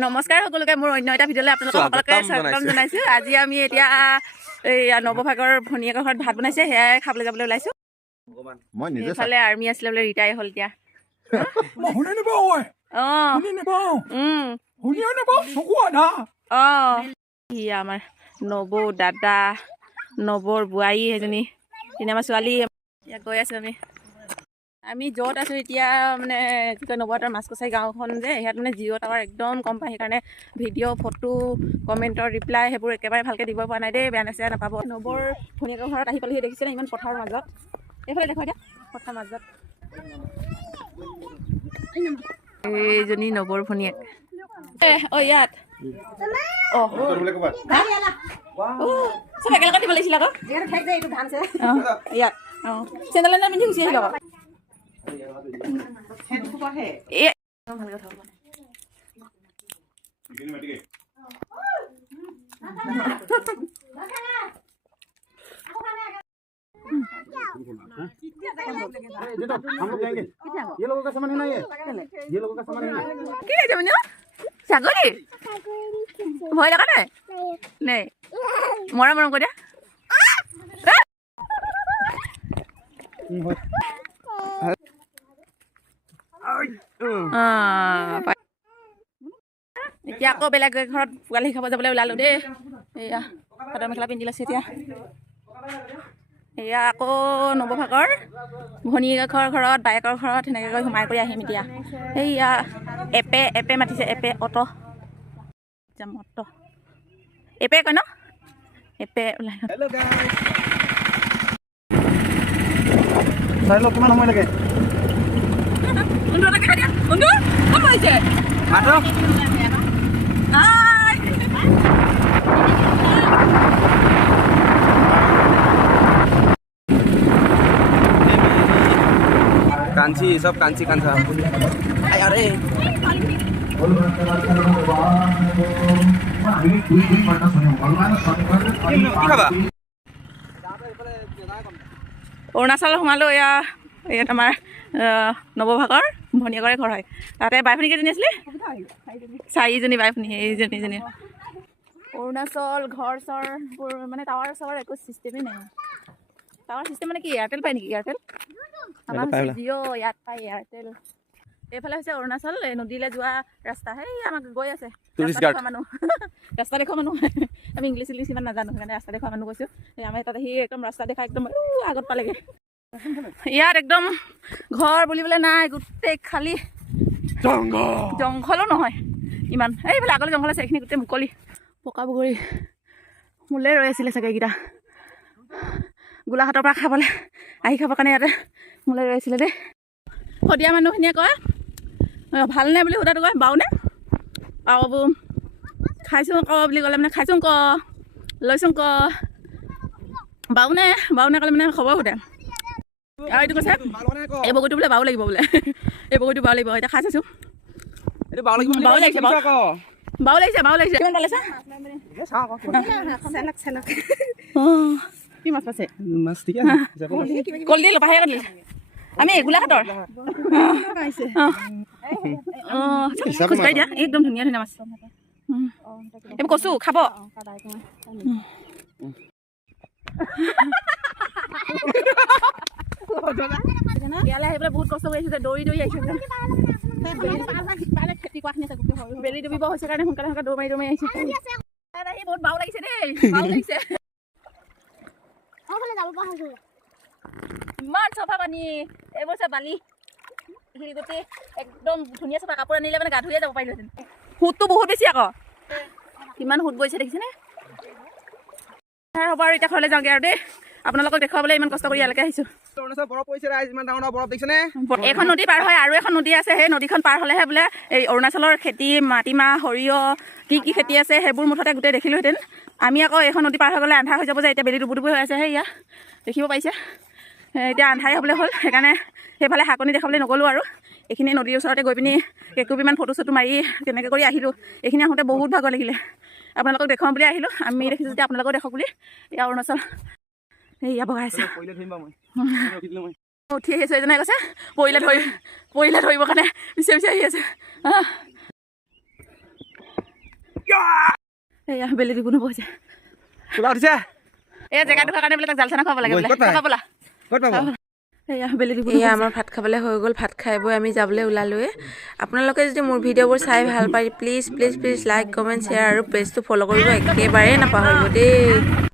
নমস্কাৰ সকলোকে মোৰ অন্য এটা ভিডিঅ'লৈ আপোনালোকক সকলোকে স্বাগতম জনাইছোঁ। আজি আমি এতিয়া এই নৱভাগৰ ভনীয়েকৰ ঘৰত ভাত বনাইছে, সেয়াই খাবলৈ যাবলৈ ওলাইছোঁ। এইফালে আৰ্মি আছিলে বোলে, ৰিটায়াৰ হ'ল এতিয়া। আমাৰ নবৌ দাদা, নবৌৰ বোৱাৰী এজনী, আমাৰ ছোৱালী। ইয়াত গৈ আছোঁ আমি য'ত আছোঁ এতিয়া মানে কি কয় নবৌহঁতৰ মাছকচাৰী গাঁওখন যে, ইয়াত মানে জিঅ' টাৱাৰ একদম কম পায়, সেইকাৰণে ভিডিঅ' ফটো কমেণ্টৰ ৰিপ্লাই সেইবোৰ একেবাৰে ভালকৈ দিব পৰা নাই দেই, বেয়া নাছে নাপাব। নবৌৰ ভনীয়েকৰ ঘৰত আহি পালেহি, দেখিছেনে ইমান পথাৰৰ মাজত। এইফালে দেখুৱাই দিয়া, পথাৰৰ মাজত এইজনী নবৌৰ ভনীয়েক। ইয়াত চব একেলগে দিব লাগিছিল আকৌ। ইয়াত চেণ্ডেল পিন্ধি গুচি আহিল আকৌ। ছাগলী ভয় লগা নাই নেই, মৰম মৰম কৰি দিয়া। এতিয়া আকৌ বেলেগ ঘৰত পোৱালি খাব যাবলৈ ওলালো দেই। এয়া চাদৰ মেখেলা পিন্ধি লৈছে এতিয়া। এয়া আকৌ নৱভাগৰ ভনীয়েকৰ ঘৰত, বায়েকৰ ঘৰত সেনেকৈ গৈ সোমাই কৰি আহিম এতিয়া। এইয়া এপে মাতিছে, এপে অট' যাম, অট' এপে কয় ন, এপে ওলাই কিমান সময় লাগে? কাঞ্চি সব কাঞ্চি কাঞ্চা আরে কি খাবা? অৰুণাচল সোমালোঁ। ইয়াত আমাৰ নৱভাগৰ ভনীয়েকৰে ঘৰ হয়। তাতে বাই ভনী কেইজনী আছিলে, 4জনী বাই ভনী, এইজনী। অৰুণাচল ঘৰ চৰবোৰ মানে টাৱাৰ চাৱাৰ একো চিষ্টেমেই নাই। টাৱাৰ চিষ্টেম মানে কি, এয়াৰটেল পায় নেকি? এয়াৰটেল আমাৰ হৈছে জিঅ', ইয়াত পায় এয়াৰটেল। এইফালে হৈছে অৰুণাচল, এই নদীলৈ যোৱা ৰাস্তা। সেই আমাক গৈ আছে মানুহ, ৰাস্তা দেখুৱা মানুহ। আমি ইংলিছ ইমান নাজানো, সেইকাৰণে ৰাস্তা দেখুৱা মানুহ কৈছোঁ। আমি তাত আহি একদম ৰাস্তা দেখা একদম আগত পালেগৈ। ইয়াত একদম ঘৰ বুলিবলৈ নাই, গোটেই খালী জংঘলো নহয় ইমান। এইফালে আগলৈ জংঘল আছে, এইখিনি গোটেই মুকলি। পকা বগৰী মোলে ৰৈ আছিলে চাগে এইকেইটা, গোলাঘাটৰ পৰা খাবলৈ আহি খাবৰ কাৰণে ইয়াতে মোলে ৰৈ আছিলে দেই। সদিয়া মানুহখিনিয়ে কয় ভালনে বুলি সোধাটো কয় বাওনে, আৰু খাইছোঁ ক বুলি ক'লে মানে খাইছোঁ ক, লৈছোঁ ক, বাওনে ক'লে মানে খবৰ সোধে। আৰু এইটো কৈছে এই বগৰীটো বোলে বাও লাগিব বোলে, এই বগৰীটো বাও লাগিব। এতিয়া খাই চাইছোঁ, বাও লাগিছে। কিমান পালে কি মাছ পাইছে? কলডিল বাহিৰ কলডিল আমি গোলাঘাটৰ। খোজকাঢ়ি দিয়া, একদম ধুনীয়া ধুনীয়া মাছ। এইবোৰ কচু খাব। ইয়ালৈ আহি পেলাই বহুত কষ্ট কৰি আহিছে, দৌৰি আহিছে। খেতি কৰাখিনি বেলি ডুবিব হৈছে কাৰণে সোনকালে দৌৰ মাৰি আহিছে। আহি বহুত বাও লাগিছে দেই, বাও লাগিছে। ইমান চাফা পানী, এইবোৰ চব বালি শিলগুটি, একদম ধুনীয়া চাফা। কাপোৰ আনিলে মানে গা ধুয়ে যাব পাৰিলোহেঁতেন। সোঁতটো বহুত বেছি আকৌ, কিমান সোঁত বৈছে দেখিছেনে? হ'ব আৰু এতিয়া ঘৰলৈ যাওঁগৈ আৰু দেই। আপোনালোকক দেখুৱাবলৈ ইমান কষ্ট কৰি ইয়ালৈকে আহিছোঁ। এইখন নদী পাৰ হয় আৰু এখন নদী আছে, সেই নদীখন পাৰ হ'লেহে বোলে এই অৰুণাচলৰ খেতি, মাটিমাহ, সৰিয়হ, কি খেতি আছে সেইবোৰ মুঠতে গোটেই দেখিলোহেঁতেন। আমি আকৌ এইখন নদী পাৰ হৈ গ'লে আন্ধাৰ হৈ যাব যে, এতিয়া বেলি ডুবুডুবুই হৈ আছে। সেয়া দেখিব পাৰিছে, এতিয়া আন্ধাৰে হ'বলৈ হ'ল, সেইকাৰণে সেইফালে শাকনি দেখাবলৈ নগ'লোঁ আৰু। এইখিনি নদীৰ ওচৰতে গৈ পিনি একোপিমান ফটো চটো মাৰি তেনেকৈ কৰি আহিলোঁ। এইখিনি আহোঁতে বহুত ভাগৰ লাগিলে, আপোনালোকক দেখুৱাম বুলি আহিলোঁ। আমি দেখিছোঁ যেতিয়া আপোনালোকক দেখক বুলি। এয়া অৰুণাচল এয়া বগাই আছে। উঠি আহিছোঁ, এজনে কৈছে পৰিলে ধৰিবৰ কাৰণে বিচাৰি আহি আছে। এয়া বেলি দিব নপইছে তোলা উঠিছে এয়া জেগাডোখৰ কাৰণে বোলে তাক জাল চানা খুৱাব লাগে বোলে ক'ত ব'লা ক'ত পাব এয়া বেলি দিব এয়া আমাৰ ভাত খাবলৈ হৈ গ'ল ভাত খাই বৈ আমি যাবলৈ ওলালোৱে আপোনালোকে যদি মোৰ ভিডিঅ'বোৰ চাই ভাল পায় প্লিজ লাইক কমেণ্ট শ্বেয়াৰ আৰু পেজটো ফ'ল' কৰিব একেবাৰে নাপাহৰিব দেই